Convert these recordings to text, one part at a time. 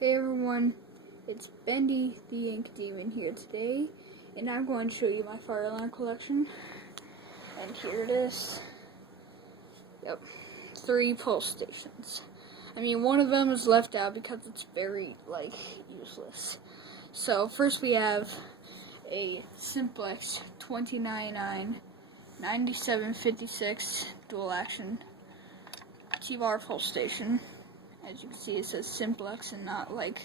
Hey everyone, it's Bendy the Ink Demon here today, and I'm going to show you my fire alarm collection. And here it is. Yep, 3 pulse stations. I mean, one of them is left out because it's very, useless. So, first we have a Simplex 2099 9756 dual action T-bar pulse station. As you can see, it says Simplex and not like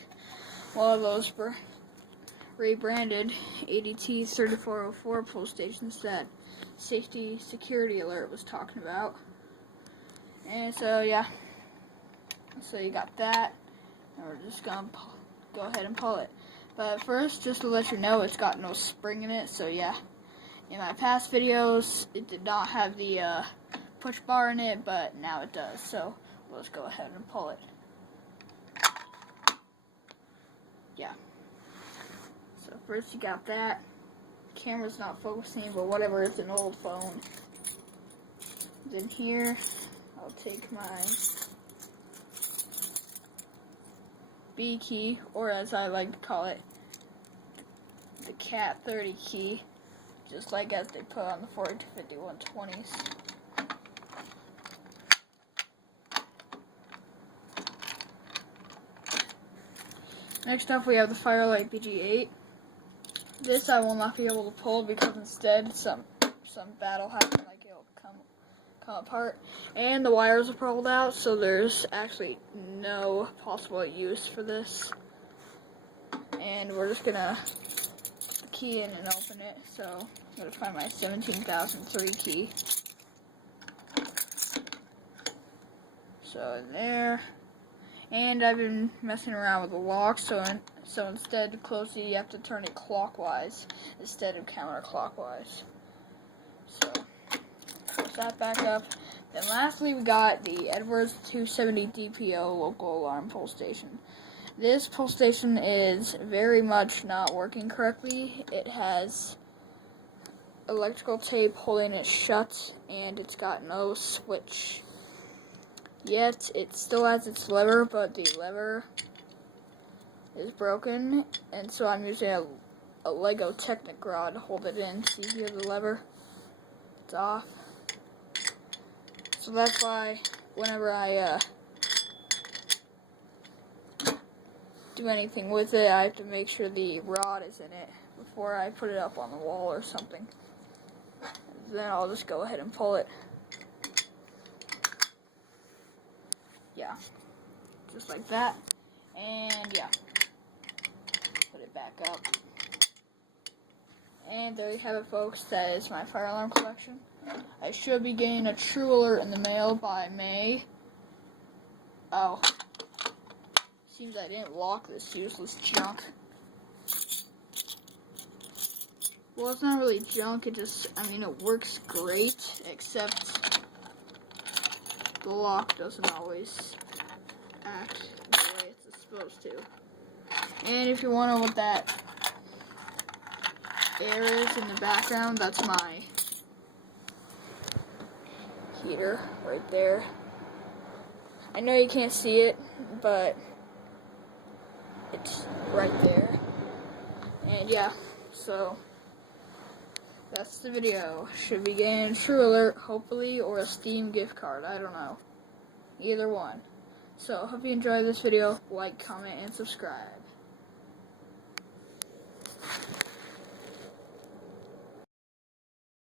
one of those rebranded ADT 3404 pulse stations that Safety Security Alert was talking about. And so, yeah. So you got that. And we're just going to go ahead and pull it. But first, just to let you know, it's got no spring in it. So, yeah. In my past videos, it did not have the push bar in it, but now it does. So, let's go ahead and pull it. Yeah. So first you got that. Camera's not focusing, but whatever, it's an old phone. Then here, I'll take my B key, or as I like to call it, the Cat 30 key, just like as they put on the 40 to 5120s. Next up, we have the Firelight BG8. This I will not be able to pull because instead some bad will happen, like it'll come apart, and the wires are pulled out, so there's actually no possible use for this. And we're just gonna key in and open it. So I'm gonna find my 17003 key. So in there. And I've been messing around with the lock, so instead to close it, you have to turn it clockwise instead of counterclockwise. So, push that back up. Then lastly, we got the Edwards 270 DPO local alarm pulse station. This pulse station is very much not working correctly. It has electrical tape holding it shut, and it's got no switch. Yet, it still has its lever, but the lever is broken, and so I'm using a Lego Technic rod to hold it in. See here, the lever? It's off. So that's why whenever I do anything with it, I have to make sure the rod is in it before I put it up on the wall or something. Then I'll just go ahead and pull it. Yeah, just like that, and yeah, put it back up, and there you have it, folks. That is my fire alarm collection. I should be getting a True Alert in the mail by May. Oh, seems I didn't lock this useless junk. Well, it's not really junk, it works great, except the lock doesn't always act the way it's supposed to. And if you wonder what that air is in the background, that's my heater right there. I know you can't see it, but it's right there. And yeah, so that's the video. Should be getting a True Alert, hopefully, or a Steam gift card. I don't know. Either one. So, hope you enjoyed this video. Like, comment, and subscribe.